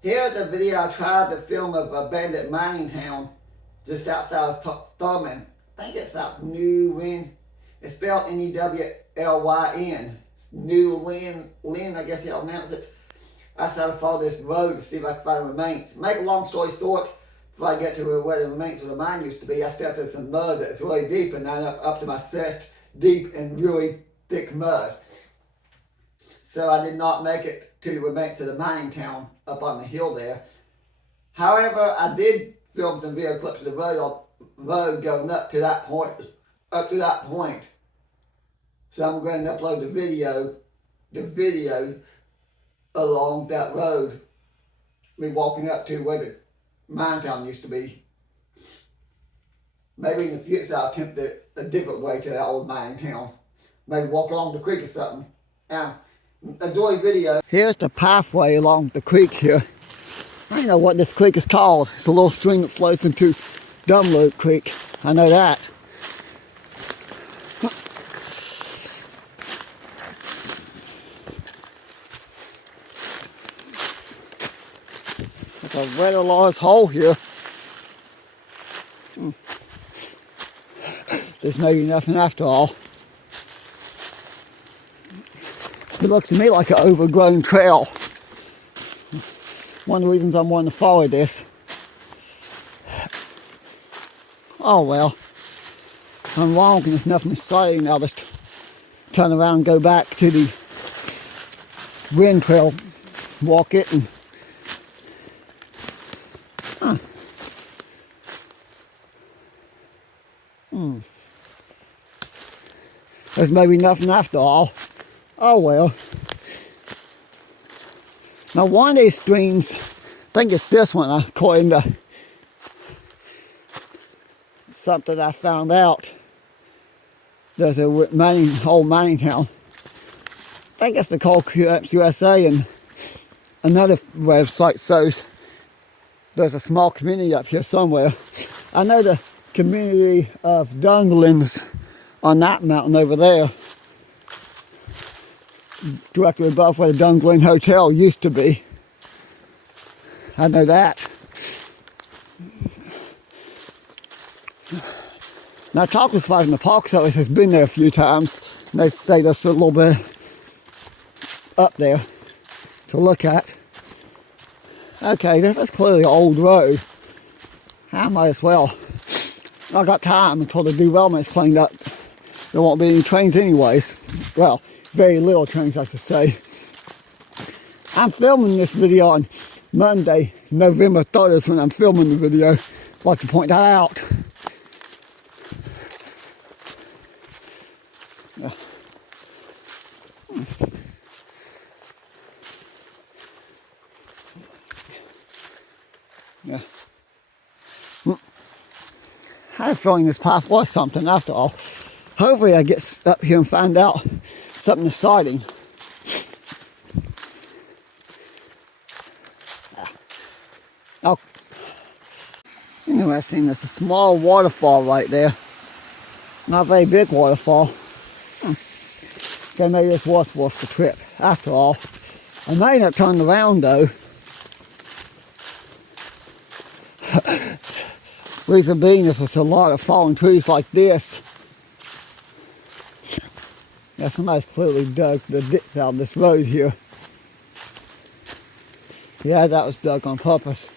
Here's a video I tried to film of a abandoned mining town just outside of Thurman. I think it's out newlynn. It's spelled Newlyn. Newlynn, I guess y'all pronounce it. I decided to follow this road to see if I could find the remains. Make a long story short, before I get to where the remains of the mine used to be, I stepped in some mud that's really deep and now up to my chest, deep and really thick mud. So I did not make it to the remains of the mining town up on the hill there. However, I did film some video clips of the road going up to that point. So I'm going to upload the video along that road, me walking up to where the mine town used to be. Maybe in the future I'll attempt a different way to that old mining town. Maybe walk along the creek or something. Now, enjoy the video. Here's the pathway along the creek here. I don't know what this creek is called. It's a little stream that flows into Dumloop Creek. I know that. There's a rather large hole here. There's maybe nothing after all. It looks to me like an overgrown trail. One of the reasons I'm wanting to follow this. Oh well. I'm wrong and there's nothing exciting. I'll just turn around and go back to the wind trail, walk it, and there's maybe nothing after all. Oh well. Now one of these streams, I think it's this one according to something I found out. There's a old mining town. I think it's the Coal Camps USA, and another website shows there's a small community up here somewhere. I know the community of Dunglins on that mountain over there, directly above where the Dunglin Hotel used to be. I know that. Now, Chocolate Spot in the Park Service has been there a few times, and they say there's a little bit up there to look at. Okay, this is clearly an old road. I might as well. I got time until the derailment's cleaned up. There won't be any trains anyways. Well, very little trains, I should say. I'm filming this video on Monday, November 3rd is when I'm filming the video. I'd like to point that out. Yeah. I had a feeling this path was something after all. Hopefully I get up here and find out something exciting. Oh, interesting, there's a small waterfall right there. Not a very big waterfall. Okay, maybe this was worth the trip after all. I may not turn around though. Reason being, if it's a lot of fallen trees like this, yeah, somebody's clearly dug the ditch out of this road here. Yeah, that was dug on purpose.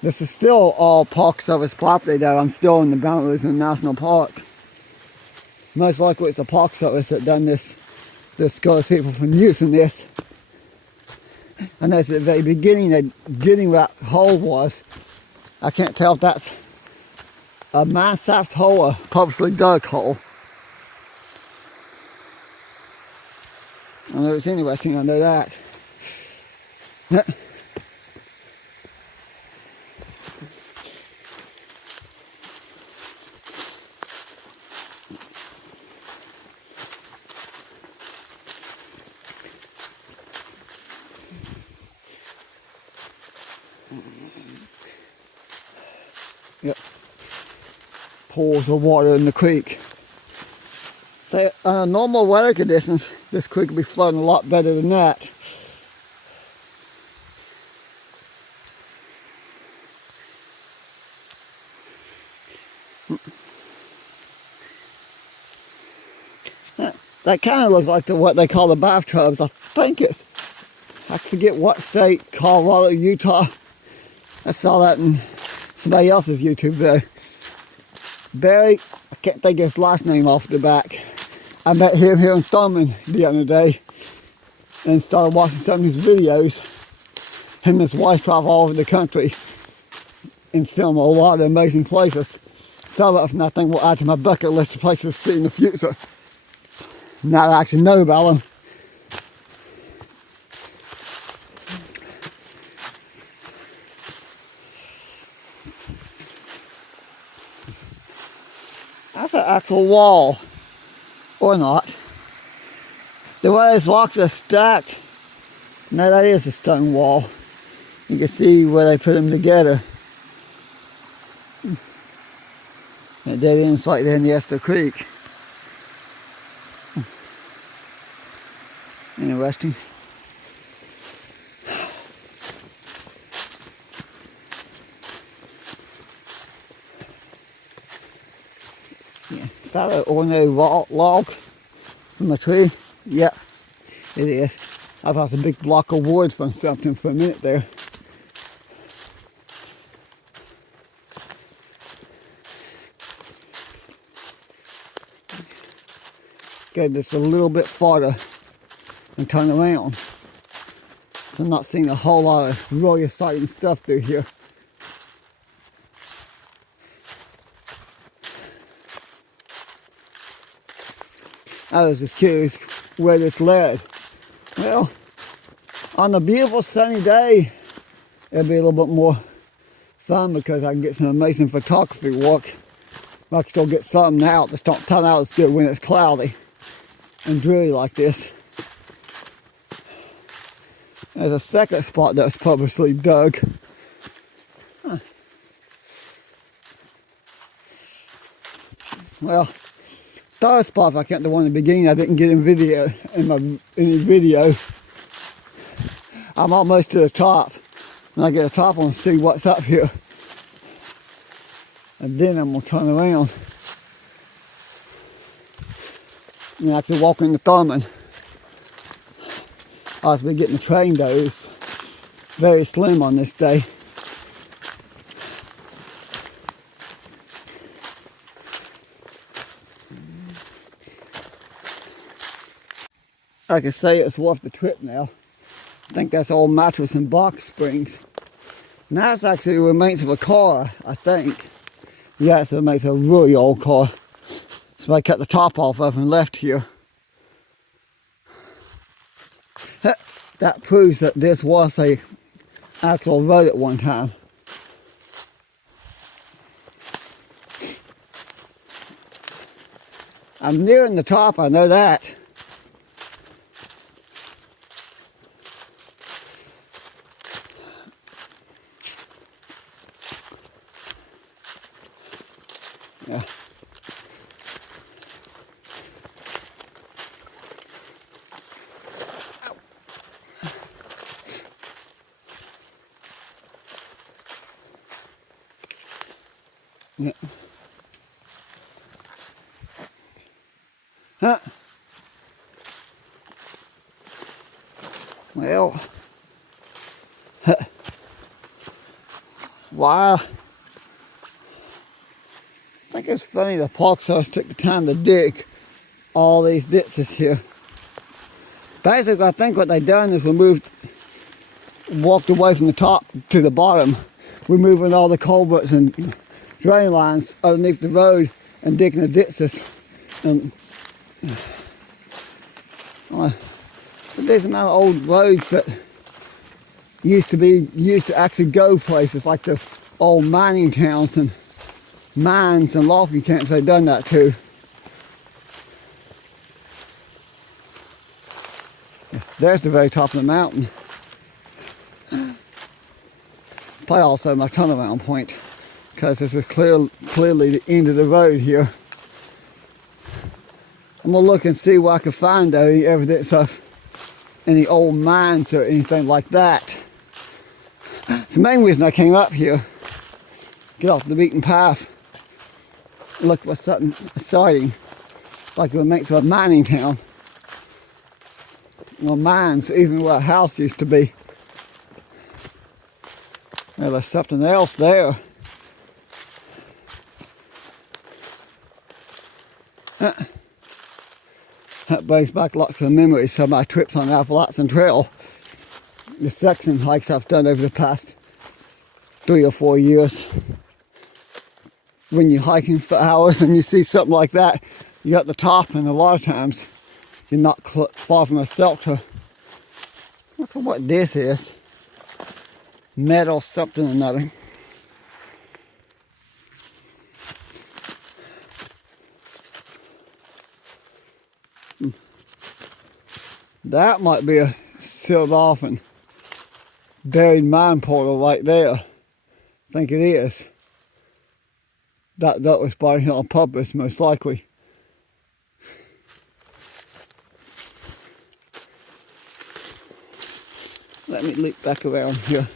This is still all Park Service property though. I'm still in the boundaries of the National Park. Most likely it's the Park Service that done this to discourage people from using this. And that's at the very beginning, getting where that hole was. I can't tell if that's a mine shaft hole or a purposely dug hole. I know it's interesting, I know that. Yep. Pools of water in the creek. So, normal weather conditions, this creek will be flooding a lot better than that. That kind of looks like what they call the bathtubs. I think it's, I forget what state, Colorado, Utah. I saw that in somebody else's YouTube video. Barry, I can't think of his last name off the back. I met him here in Thurman the other day and started watching some of his videos. Him and his wife travel all over the country and film a lot of amazing places. Some of them I think will add to my bucket list of places to see in the future. Now I actually know about them. That's an actual wall, or not. The way these rocks are stacked, now that is a stone wall. You can see where they put them together. It dead ends right there in the Esther Creek. Interesting. Yeah, is that an ordinary log from a tree? Yeah, it is. I thought it was a big block of wood from something for a minute there. Go just a little bit farther and turn around. I'm not seeing a whole lot of really exciting stuff through here. I was just curious where this led. Well, on a beautiful sunny day, it'll be a little bit more fun because I can get some amazing photography work. I can still get something out. Just don't turn out as good when it's cloudy and dreary like this. There's a second spot that was purposely dug. Huh. Well, third spot, if I count the one in the beginning, I didn't get in any video. I'm almost to the top. When I get to the top, I'm going to see what's up here. And then I'm going to turn around and actually walk into Thurman. I was been getting the train though. It's very slim on this day. I can say it's worth the trip now. I think that's old mattress and box springs. And that's actually the remains of a car, I think. Yeah, it's the remains of a really old car. Somebody cut the top off of and left here. That proves that this was a actual road at one time. I'm nearing the top, I know that. Yeah. Yeah. Huh. Well. Huh. Wow. I think it's funny the Park Service took the time to dig all these ditches here. Basically, I think what they done is walked away from the top to the bottom, removing all the culverts and drain lines underneath the road and digging the ditches. And there's amount of old roads that used to actually go places like the old mining towns and mines and logging camps. They've done that too. There's the very top of the mountain. Probably also my turnaround point, because this is clearly the end of the road here. I'm gonna look and see what I can find though, any evidence of any old mines or anything like that. It's the main reason I came up here. Get off the beaten path. Look for something exciting, like it makes a mining town. Well, mines, even where a house used to be. Well, there's something else there. That brings back lots of memories of my trips on the Appalachian Trail. The section hikes I've done over the past 3 or 4 years. When you're hiking for hours and you see something like that, you're at the top, and a lot of times you're not far from a shelter. Look at what this is. Metal something or another. That might be a sealed off and buried mine portal right there. I think it is. That was brought here on purpose, most likely. Let me leap back around here.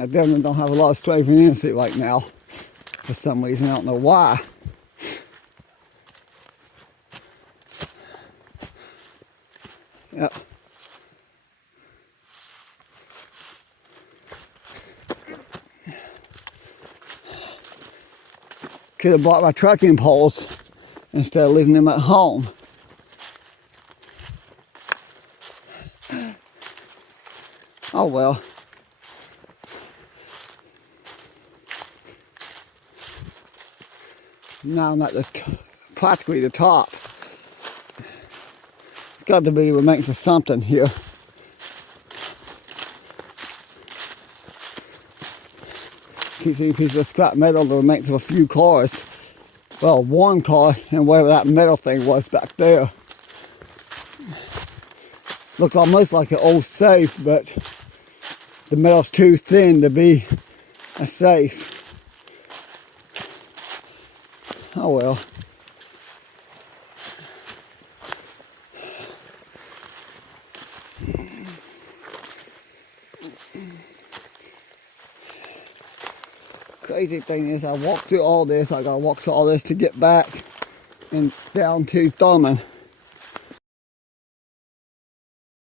I definitely don't have a lot of strength and energy right now. For some reason, I don't know why. Yep. Could have bought my trekking poles instead of leaving them at home. Oh well. Now I'm at practically the top. It's got to be the remains of something here. Keep seeing pieces of scrap metal, the remains of a few cars. Well, one car and whatever that metal thing was back there. Looked almost like an old safe, but the metal's too thin to be a safe. Oh well. Crazy thing is, I walked through all this. I gotta walk through all this to get back and down to Thurman.